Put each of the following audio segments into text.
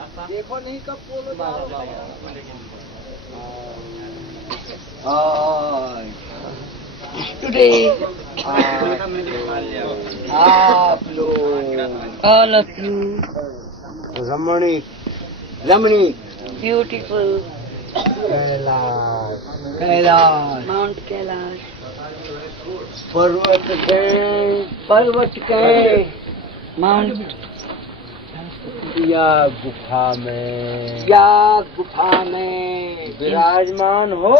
देखो नहीं कब बोलो Today, आप लोग all of you, रमणीक रमणीक beautiful Kailash Kailash Mount Kailash, पर्वत के Mount या गुफा में विराजमान हो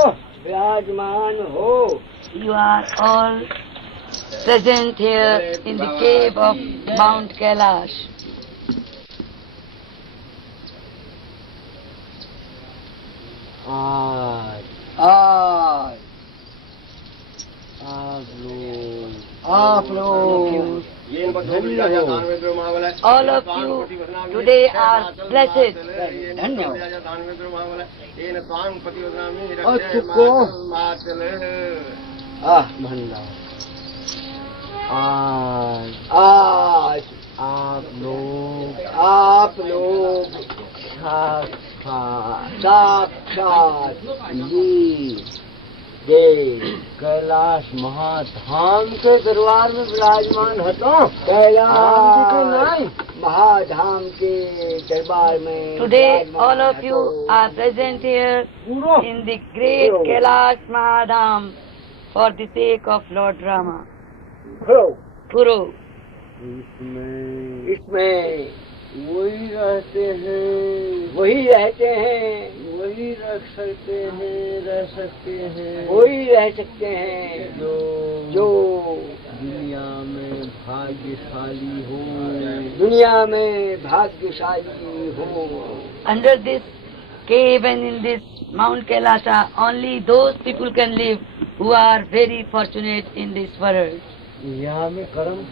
you are all present here in the cave of Mount Kailash. आज आप लोग All of you today are blessed. भंडार आज आप लोग साक्षात देव कैलाश महाधाम के दरबार में विराजमान हतो कैलाश महाधाम के दरबार में Today all of you are present here in the great Kailash Mahadham for the sake of Lord Rama. Puro. इसमें वही रहते हैं वही रह सकते हैं जो दुनिया में भाग्यशाली हो Under this cave and in this Mount Kailasha, only those people can live who are very fortunate in this world. यहाँ में कर्म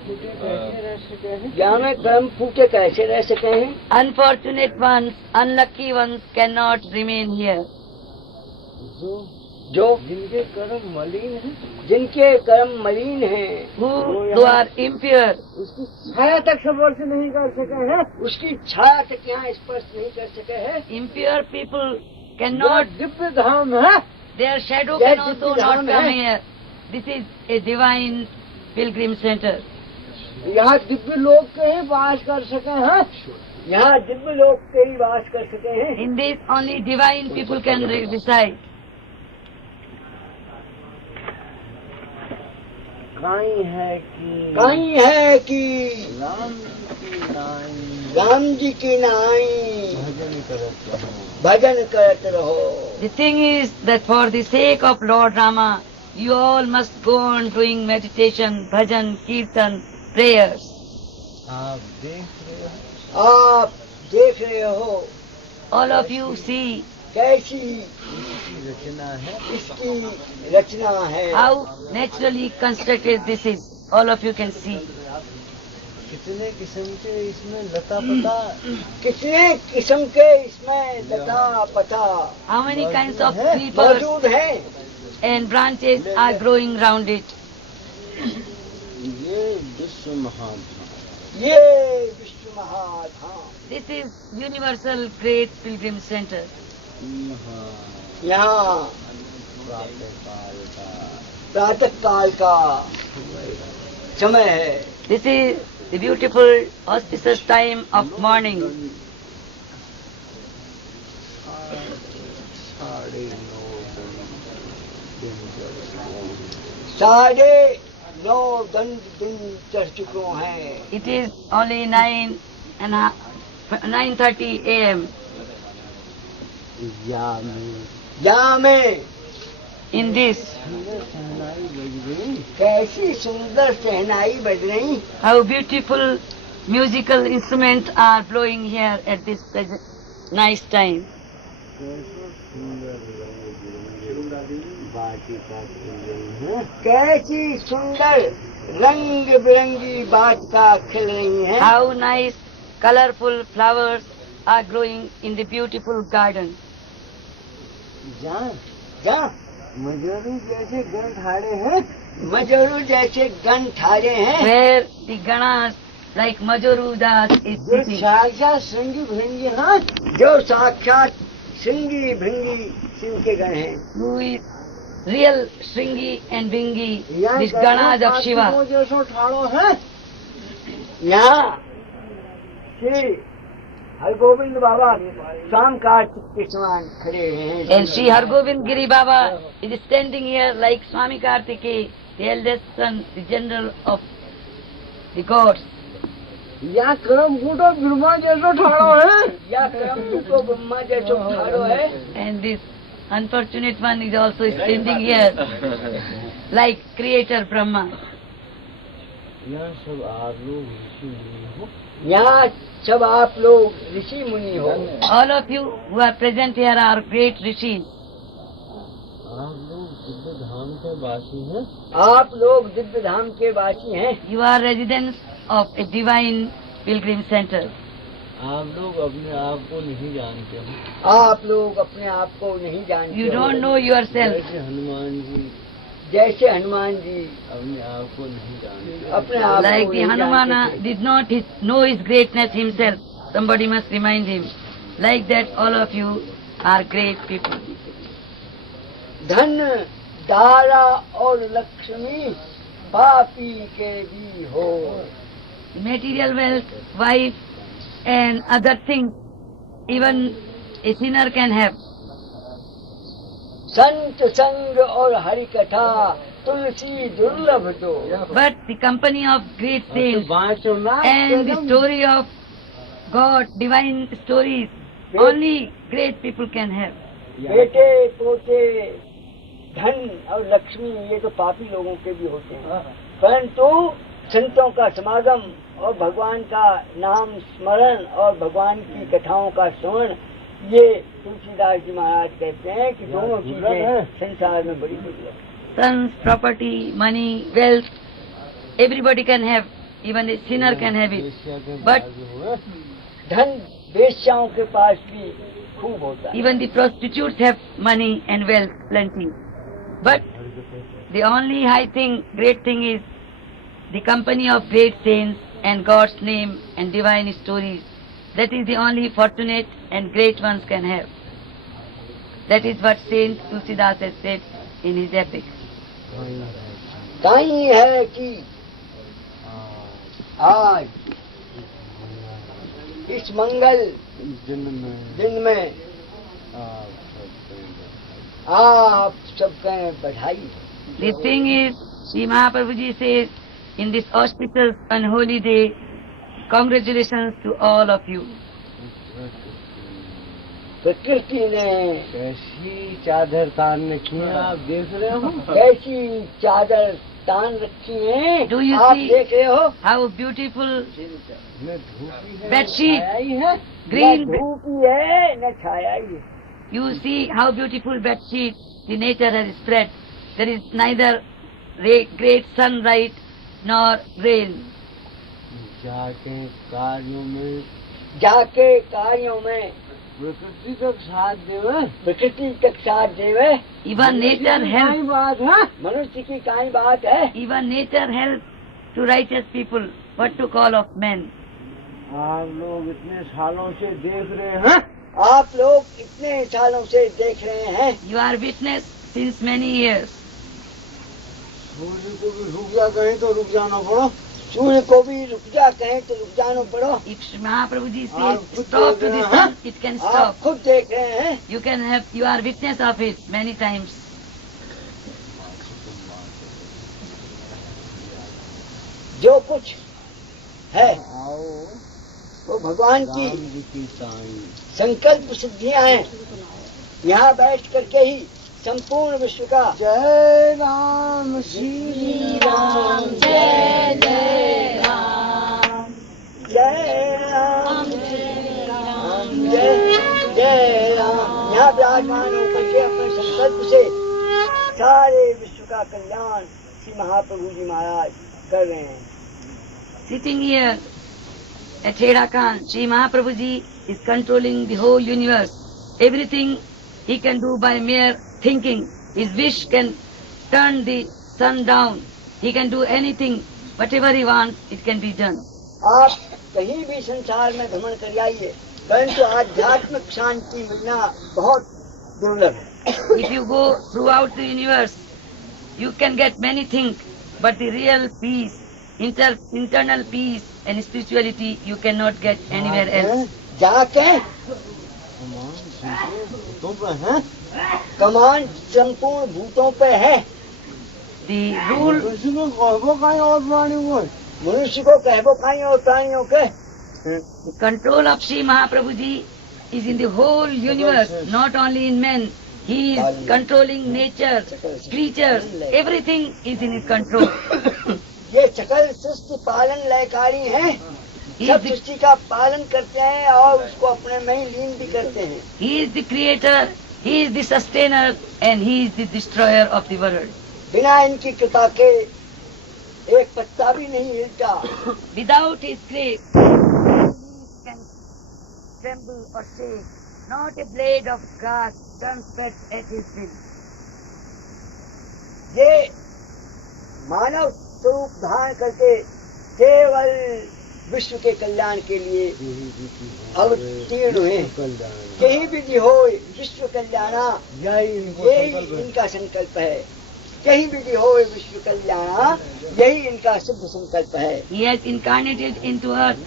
फूटे कैसे रह सके हैं Unfortunate ones, unlucky ones cannot remain here. जो जिनके कर्म मलिन हैं Who are impure, उसकी छाया तक स्पर्श नहीं कर सके हैं उसकी छाया तक यहाँ स्पर्श नहीं कर सके हैं impure people cannot, दिव्य धाम है their shadow Yes, can also this is not Ram, come eh? here. This is a divine pilgrim center. यहाँ दिव्य लोग के ही वास कर सके हैं यहाँ दिव्य लोग के ही वास कर सके हैं In this only divine people can reside. कहीं है कि राम जी की नाई भजन करत रहो The thing is that for the sake of Lord Rama, you all must go on doing meditation, bhajan, kirtan, prayers. आप देख रहे हो All of you see कैसी इसकी रचना है how naturally constructed this is. All of you can see. कितने किस्म के इसमें लता पता How many kinds of creepers मौजूद हैं and branches are growing round it. ये विश्व महाधाम This is Universal Great Pilgrim Center. यहाँ प्रातः काल का समय है This is the beautiful auspicious time of morning. 9:30 दिन चढ़ चुके हैं It is only 9:30 a.m. या में In this, कैसी सुंदर शहनाई बज रही how beautiful musical instruments are blowing here at this nice time. कैसी सुंदर रंग बिरंगी बाटिका खिल रही है How nice, colorful flowers are growing in the beautiful garden. जा मजरू जैसे गन ठाड़े हैं Where the ganas like Majoru Das is जो sitting. साक्षात श्रृंगी भृंगी हाँ जो साक्षात श्रृंगी भृंगी सिंह के गण हैं Who is real Shringi and Vingi, यहाँ this Ganas of कार्तिकों Shiva. जैसो ठाड़ो है यहाँ श्री हरगोविंद बाबा शाम कार्तिक के समान खड़े हैं And Sri Hargobind Giri Baba is standing here like Swami Kartikeya, the eldest son, the general of the gods. या कर्म कूटो ब्रह्मा जैसो ठाड़ो है या कर्म कूटो ब्रह्मा जैसो ठाड़ो है And this unfortunate one is also standing here like creator Brahma. यहाँ सब आप लोग ऋषि मुनि हो यहाँ सब आप लोग ऋषि मुनि हो All of you who are present here are great rishis. आप लोग दिव्य धाम के वासी हैं आप लोग दिव्य धाम के वासी हैं You are residents of a divine pilgrim center. आप लोग अपने आप को नहीं जानते हो आप लोग अपने आप को नहीं जानते You don't know yourself. जैसे हनुमान जी अपने आप को नहीं जानते अपने आप Like को the नहीं Hanumana जानते थे। did not know his greatness himself. Somebody must remind him. Like that all of you are great people. धन दारा और लक्ष्मी पापी के भी हो Material wealth, wife and other things even a sinner can have. संत संग और हरि कथा तुलसी दुर्लभ तो But the company of great saints and the story of God, divine stories, only great people can have. बेटे पोते धन और लक्ष्मी ये तो पापी लोगों के भी होते हैं परंतु संतों का समागम और भगवान का नाम स्मरण और भगवान की कथाओं का श्रवण ये तुलसीदास जी महाराज कहते हैं कि दोनों चीजें संसार में बड़ी दुर्लभ है Sons, property, money, wealth, everybody can have. Even a sinner can have it. But धन वेश्याओं के पास भी खूब होता है even the prostitutes have money and wealth plenty. But the only high thing, great thing is the company of great saints and God's name and divine stories. That is the only fortunate and great ones can have. That is what Saint Tulsidas has said in his epic. ताई है कि आज इस मंगल दिन में आप सबका बधाई The thing is, Sri Mahaprabhuji says, in this auspicious and holy day, congratulations to all of you. प्रकृति ने कैसी चादर तान रखी है आप देख रहे हो कैसी चादर तान रखी है Do you आप see देख रहे हो how beautiful बेडशीट bedsheet, है green न धूपी है न छाया ही है you see how beautiful bedsheet the nature has spread. There is neither great sunlight nor rain. जाके कार्यों में प्रकृति तक साथ देवे Even nature helps. बात है मनुष्य की काई बात है Even nature helps to righteous people. What to call of men? आप लोग इतने सालों से देख रहे हैं आप लोग इतने सालों से देख रहे हैं You are witness since many years. सूर्य को भी रुक जा कहें तो रुक जाना पड़ो सूर्य को भी रुक जा कहें तो रुक जाना पड़ो If Mahaprabhuji आप says खुद stop देख to रहे the हैं sun, it can आप stop. खुद देख रहे हैं You are witness of it many times. जो कुछ है वो भगवान की संकल्प सिद्धियां हैं यहाँ बैठ करके ही संपूर्ण विश्व का जय राम श्री राम जय जय राम जय राम जय जय राम यहाँ विराजमान होकर के अपने संकल्प से सारे विश्व का कल्याण श्री महाप्रभु जी महाराज कर रहे हैं Sitting here at Herakan, Sri Mahaprabhuji is controlling the whole universe. Everything he can do by mere thinking. His wish can turn the sun down. He can do anything, whatever he wants, it can be done. आप कहीं भी संसार में भ्रमण कर आइए, परंतु आध्यात्मिक शांति मिलना बहुत दुर्लभ है। If you go throughout the universe, you can get many things, but the real peace, internal peace and spirituality you cannot get anywhere else. जाके कमान संपूर्ण भूतों पे है। The rule, मनुष्य को कहबो काई और प्राणियों के the control of Sri Mahaprabhuji is in the whole universe, not only in men. He is controlling nature, creatures, everything is in his control. ये सकल सृष्टि पालन लयकारी हैं, सब सृष्टि का पालन करते हैं और उसको अपने में ही लीन भी करते हैं। He is the creator, he is the sustainer, and he is the destroyer of the world. बिना इनकी कृपा के एक पत्ता भी नहीं हिलता। Without his grace, leaves can tremble or shake. Not a blade of grass turns back at his will. ये मानव स्वरूप धारण करके केवल विश्व के कल्याण के लिए अवतीर्ण हुए। कहीं विधि हो विश्व कल्याणा, यही इनका संकल्प है। कहीं विधि हो विश्व कल्याणा, यही इनका सिद्ध संकल्प है। He has incarnated into earth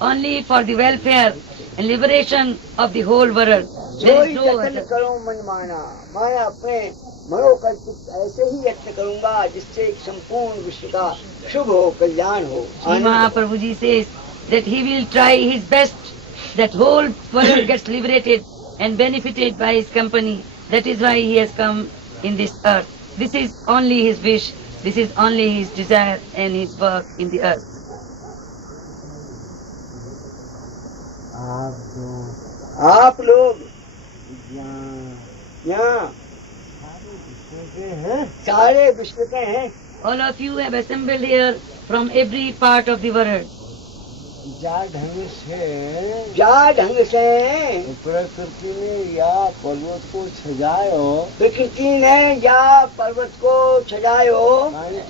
only for the welfare and liberation of the whole world. जो There ही is no यत्न other. करो मन माना, मैं अपने मनोकल्पित ऐसे ही यत्न करूंगा जिससे एक संपूर्ण विश्व का शुभ हो, कल्याण हो। Sri Mahaprabhuji says that he will try his best that whole world gets liberated and benefited by his company. That is why he has come in this earth. This is only his wish, this is only his desire and his work in the earth. आप लोग यहाँ सारे विश्व के हैं। All of you have assembled here from every part of the world. जा ढंग से प्रकृति ने या पर्वत को सजायो, प्रकृति ने या पर्वत को सजायो,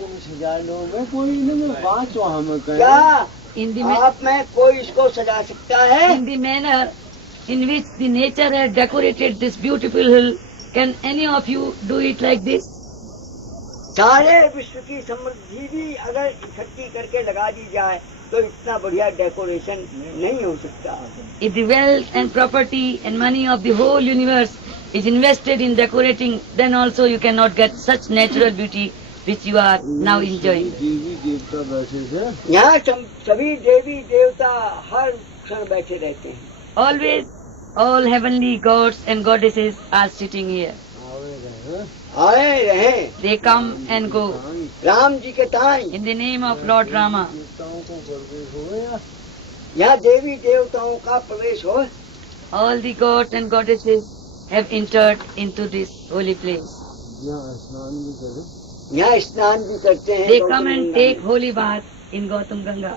तुम सजा लो। मैं कोई नहीं बाँचो हमें क्या In the, आप में कोई इसको सजा सकता है? in the manner in which the nature has decorated this beautiful hill, can any of you do it like this? सारे विश्व की समृद्धि भी अगर इकट्ठी करके लगा दी जाए तो इतना बढ़िया डेकोरेशन नहीं हो सकता। If the wealth and property and money of the whole universe is invested in decorating, then also you cannot get such natural beauty which you are now enjoying. देवी देवता बैठे थे, यहाँ सभी देवी देवता हर क्षण बैठे रहते हैं। Always all heavenly gods and goddesses are sitting here. आए रहे They come and go Ram ji के ताई। in the name of Lord Rama. देवताओं को प्रवेश हो गया। यहाँ देवी देवताओं का प्रवेश हो। All the gods and goddesses have entered into this holy place. यहाँ स्नान भी करें। यहाँ स्नान भी करते हैं। They come and take holy bath in Gautam Ganga.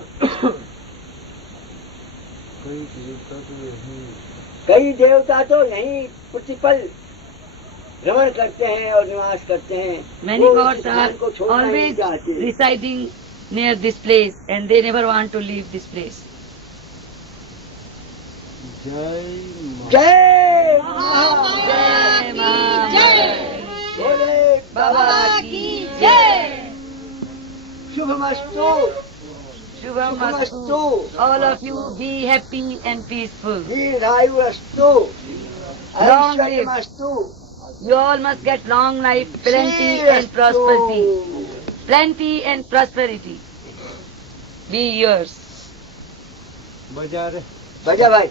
कई देवता तो यही कई देवता तो यहीं प्रतिपल भ्रमण करते हैं और निवास करते हैं। Many वो gods इस स्थान को are छोड़ना नहीं always चाहते। residing near this place and they never want to leave this place. जय जय जय मां भोले बाबा की जय. शुभमस्तु। Shubhamastu. All of you be happy and peaceful. दीर्घायुरस्तु। Long live. ऐश्वर्यमस्तु। You all must get long life, plenty and prosperity. Plenty and prosperity be yours. बजा रे। बजा भाई।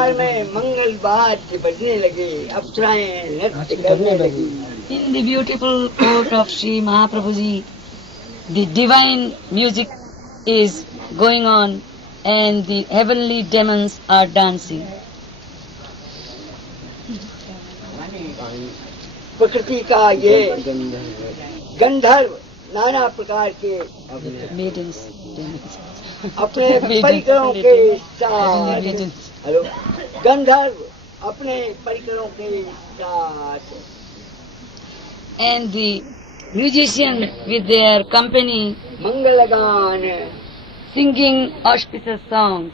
दरबार में मंगल वाद्य बजने लगे, अप्सराएं नृत्य करने लगी। In the beautiful court of Sri Mahaprabhuji, the divine music is going on and the heavenly demons are dancing. प्रकृति का ये गंधर्व नाना प्रकार के Maidens, demons. अपने परिकरों के साथ, Maidens. हेलो, गंधर्व अपने परिकरों के साथ, And the musician with their company मंगलगान singing auspicious songs.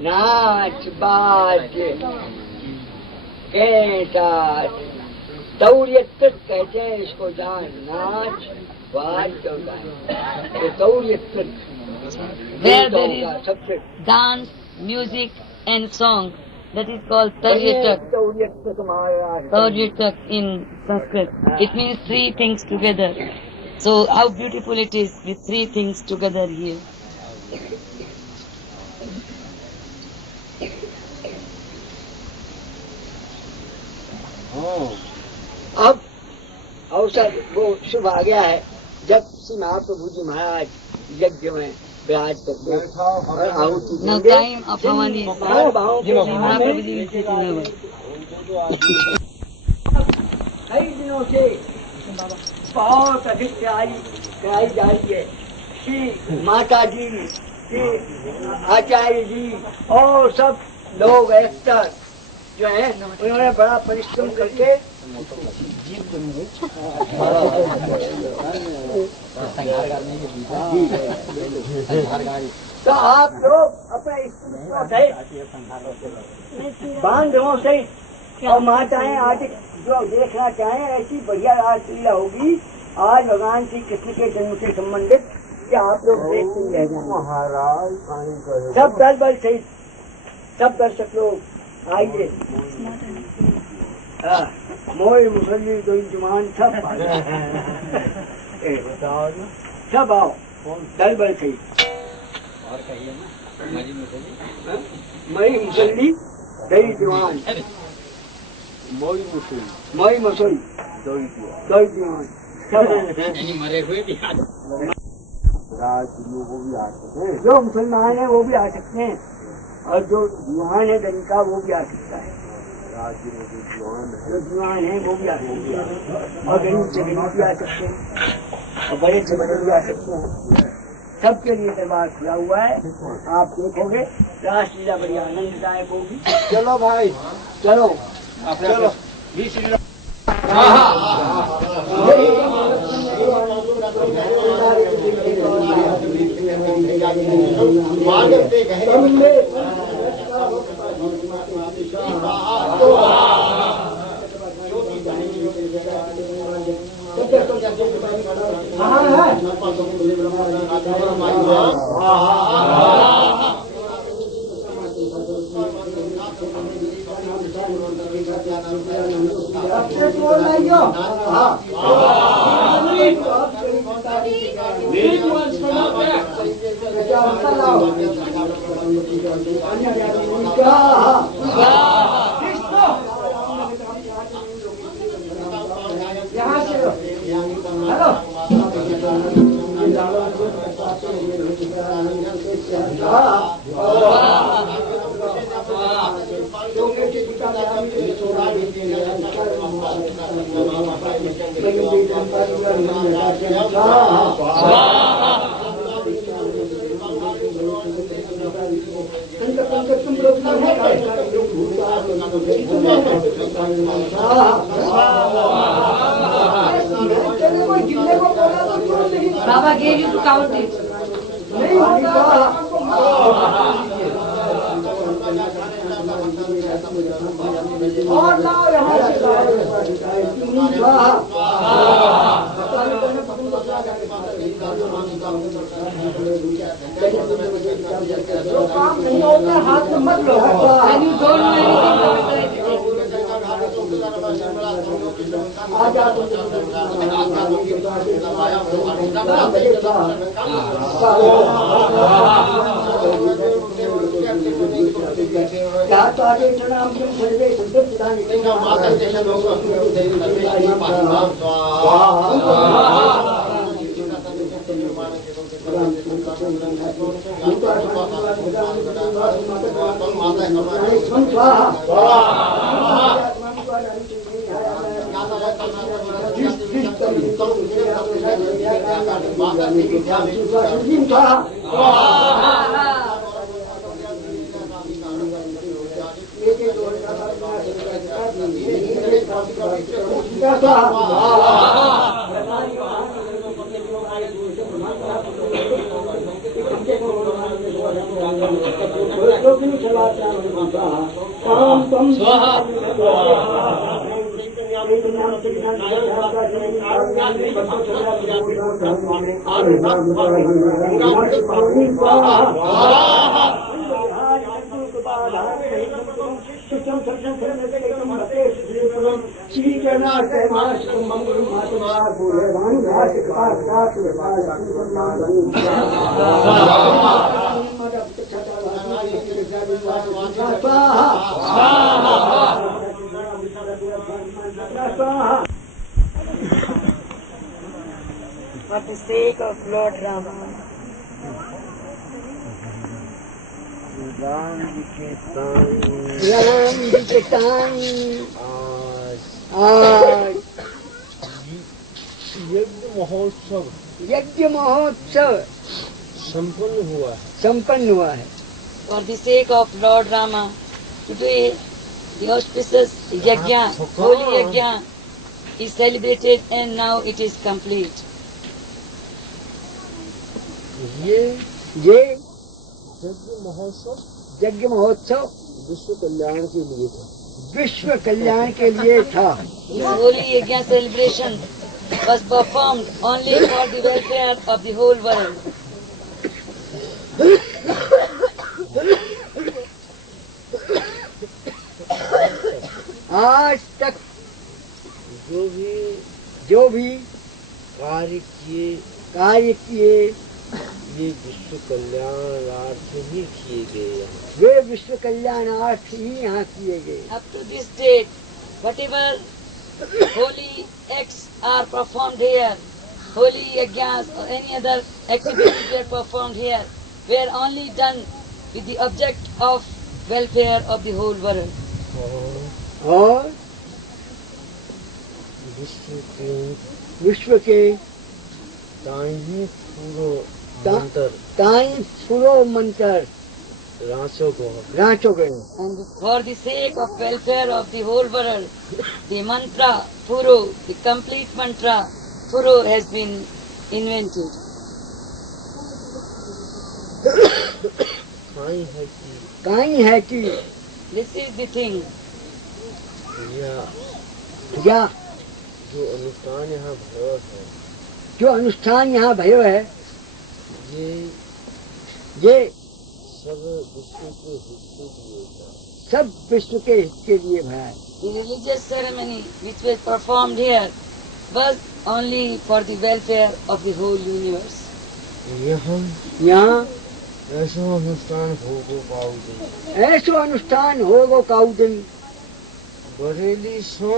नाच बाज के साथ, तौर्यत्र कहते हैं इसको, जान नाच बाज तो तौर्यत्र Where there is सबसे dance, music and song, that is called Taryatak. तौर्यत्र Maharaj Taryatak in Sanskrit. It means three things together. So how beautiful it is with three things together here. अब अवसर वो शुभ आ गया है जब श्री महाप्रभु जी महाराज यज्ञ में विराज करते और आहुति Now देंगे। time of Havani is महानुभावों के Sri नाम Mahaprabhuji में will say Sinava. कई दिनों से बहुत अधिक तैयारी कराई जा रही है कि माता जी कि आचार्य जी और सब लोग एक्टर जो है उन्होंने बड़ा परिश्रम करके तो आप लोग अपने बांधवों से और माताएं आज जो देखना चाहें ऐसी बढ़िया रासलीला होगी आज भगवान श्री कृष्ण के जन्म से संबंधित कि आप लोग देखते ही रह जाएंगे। सब दल बल सहित सब दर्शक लोग आइए। मोर मुसल्ली दो जुमान सब सब आओ दल बल सहित। मई मुसल्ली दही जुमान मई मुसल्ली दही जुमान मरे हुए भी जो मुसलमान है वो भी आ सकते हैं और जो जुआन है दलिका वो भी आ सकता है। जो जुआन है वो भी आ सकते हैं और गरीब से गरीब भी आ सकते हैं और बड़े से बड़े भी आ सकते हैं। सबके लिए दरबार खुला हुआ है। आप देखोगे रासलीला बड़ी आनंददायक होगी। चलो भाई चलो चलो Baba gave you to count it. हाथ में मत लो। And you don't know anything, don't try to take. स्वादे चनाम किम सर्वे संतुष्टानि For the sake of Lord Rama, Ram ji के ताई राम जी के ताई आज आज यज्ञ महोत्सव यज्ञ महोत्सव संपन्न हुआ है for the sake of Lord Rama, today the auspicious Yajna, holy Yajna is celebrated and now it is complete. ये ये यज्ञ महोत्सव यज्ञ महोत्सव विश्व कल्याण के लिए था। विश्व कल्याण के लिए था। This holy Yajna celebration was performed only for the welfare of the whole world. आज तक जो भी कार्य किए ये विश्व कल्याणार्थ ही किए गए हैं। वे विश्व कल्याणार्थ ही यहाँ किए गए। Up to this date, whatever holy acts are performed here, holy yajnas or any other activities were performed here, were only done with the object of welfare of the whole world. और विश्व के ताई पूरो मंत्र रांचो गए। And for the sake of welfare of the whole world, the mantra Puro, the complete mantra Puro has been invented. कहीं है कि This is the thing. या जो अनुष्ठान यहाँ भयो है, जो अनुष्ठान यहाँ भयो है, ये सब विश्व के हित के लिए था। सब विश्व के हित के लिए भया। The religious ceremony which was performed here was only for the welfare of the whole universe. यहाँ ऐसा अनुष्ठान होगो काउदिन, ऐसो अनुष्ठान होगो काउदिन, बरेली सो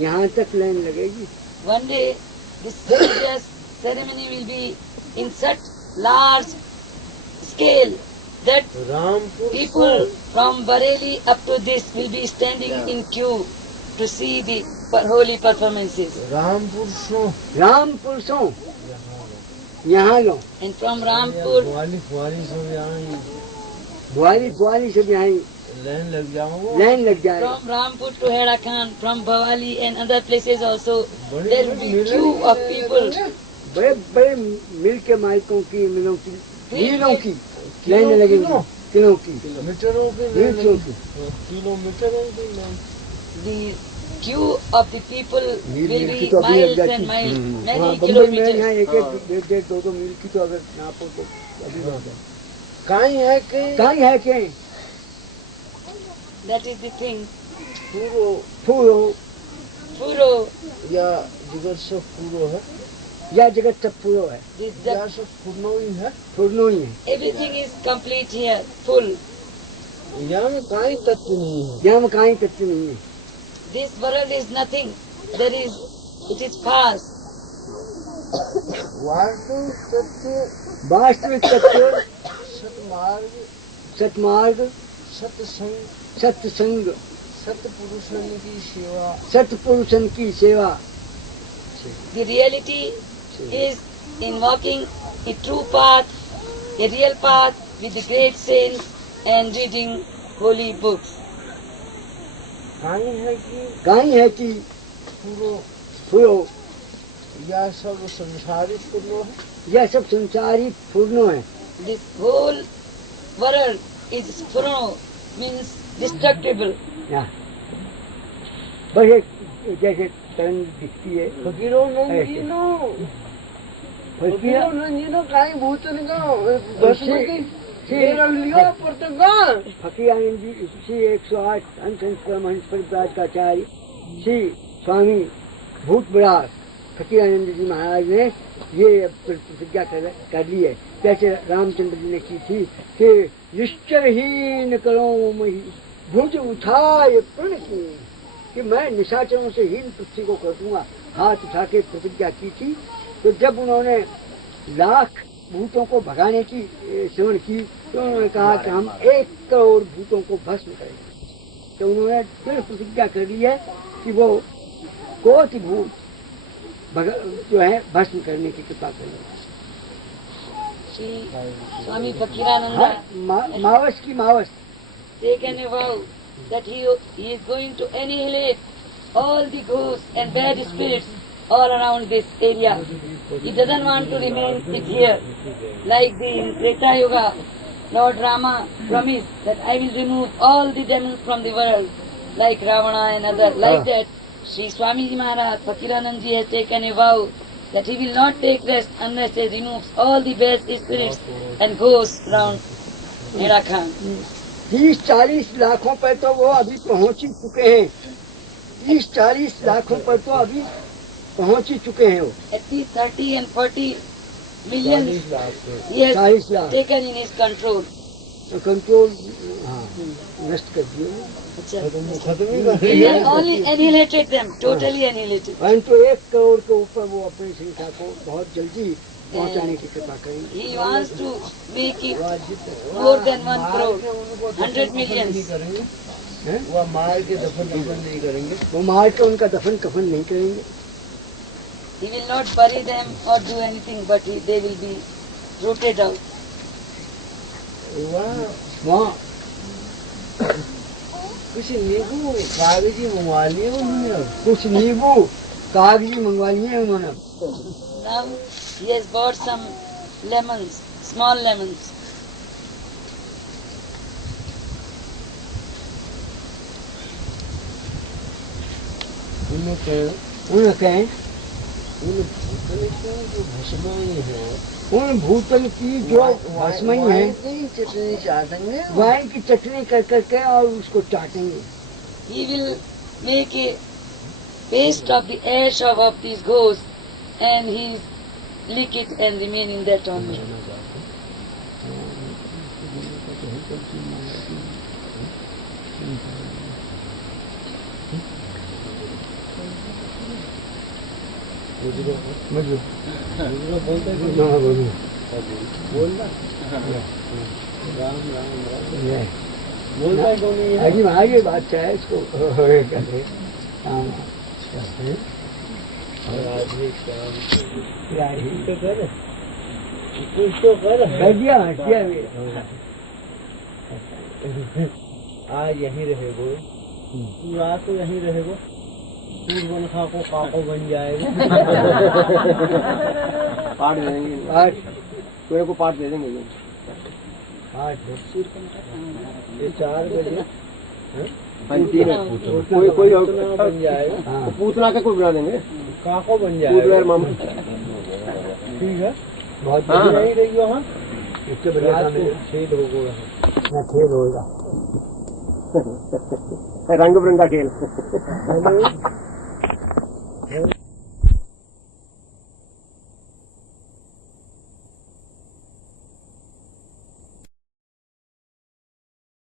यहाँ तक लाइन लगेगी। One day this religious ceremony will be in such large scale that people from Bareilly up to this will be standing in queue to see the holy performances. Rampur सो यहाँ लो। And from Rampur, ग्वाली सब यहाँ line लग जाए। from Rampur to Herakan, from Bhavali and other places also, there will be queue of people. बड़े बड़े मिल के मालिकों की मिलों की लाइन लगेगी, किलों की The queue of the people will be miles and miles, many kilometers. एक 1-2 मील की तो अगर नापो तो अभी कहीं है कि That is the thing. पूरो Puro, या जिगर से पूरो है, यह जगत सब पूरो है, यह सब पूर्ण ही है, पूर्ण ही है। everything is complete here, full. यहाँ में कोई तत्व नहीं है। यहाँ में कहीं तत्व नहीं है। This world is nothing. There is, it is past. वास्तविक तत्व, वास्तविक तत्व सतमार्ग, सतमार्ग, सत्संग, सत्संग, सतपुरुषन की सेवा, सतपुरुषन की सेवा। The reality is in walking a true path, a real path with the great saints and reading holy books. कहीं है कि पूरो यह सब संसारिक पूर्ण है, यह सब संसारिक पूर्ण है। This whole world is spurno, means destructible. यहाँ बस एक जैसे तरंग दिखती है, फकीरों नंदीनो, फकीरों नंदीनो काई भूतन का फकीरानंद जी श्री 108 हंस परमहंस परिव्राजकाचार्य श्री स्वामी भूत विलास फकीरानंद जी महाराज ने ये प्रतिज्ञा कर ली है। जैसे रामचंद्र जी ने की थी कि निश्चरहीन करो मही भुज उठाए प्रण की, कि मैं निशाचरों से हीन पृथ्वी को कर दूंगा, हाथ उठा के प्रतिज्ञा की थी। तो जब उन्होंने लाख भूतों को भगाने की श्रवण की तो उन्होंने कहा कि हम 1 करोड़ भूतों को भस्म करेंगे। तो उन्होंने फिर प्रतिज्ञा कर ली है कि वो कोटि भूत जो है भस्म करने की कृपा करेंगे। Swami Fakirananda मावस की मावस taken a vow that he is going to annihilate all the ghosts and bad spirits all around this area. He doesn't want to remain it here. Like in Treta Yuga, Lord Rama promised that I will remove all the demons from the world, like Ravana and other. Like that, Sri Swamiji Maharaj, Fakiranandji has taken a vow that he will not take rest unless he removes all the bad spirits and ghosts around Herakan. 30-40 लाखों पर तो वो अभी पहुंच ही चुके हैं। 30-40 लाखों पर तो अभी पहुंच ही चुके हैं वो। At least 30 and 40 millions he has 40 lakh taken in his control. तो कंट्रोल नष्ट कर दिए। He has only annihilated them, totally annihilated. परंतु 1 करोड़ के ऊपर वो अपनी संख्या को बहुत जल्दी पहुंचाने की कृपा करेंगे। He wants to make it more than 1 crore, 100 millions. वो मार के दफन नहीं करेंगे, वो मार के उनका दफन कफन नहीं करेंगे। He will not bury them or do anything, but they will be rooted out. वहाँ कुछ नींबू कागजी मंगवा लिए उन्होंने, कुछ नींबू कागजी मंगवा लिए उन्होंने। Now he has bought some lemons, small lemons. उन्हें कहें उन भूतन की जो भस्मई है चटनी चाटेंगे, वाइन की चटनी कर करके और उसको चाटेंगे। He will make a paste of the ash of these ghosts and he lick it and remain in that only. अजी आगे बात है इसको आज यहीं रहेगो, रात को यहीं रहेगो, पूर्वन खा को काको बन जाएगा। पाठ दे देंगे, पूरे को पाठ दे देंगे। ये 4 बजे कोई बन जाएगा, पूतना का कोई बना देंगे, काको बन जाएगा मामा। ठीक है, बहुत नहीं रही हो। हाँ, इसके बजाय खेल होगा, खेल होगा, रंग बिरंगा खेल।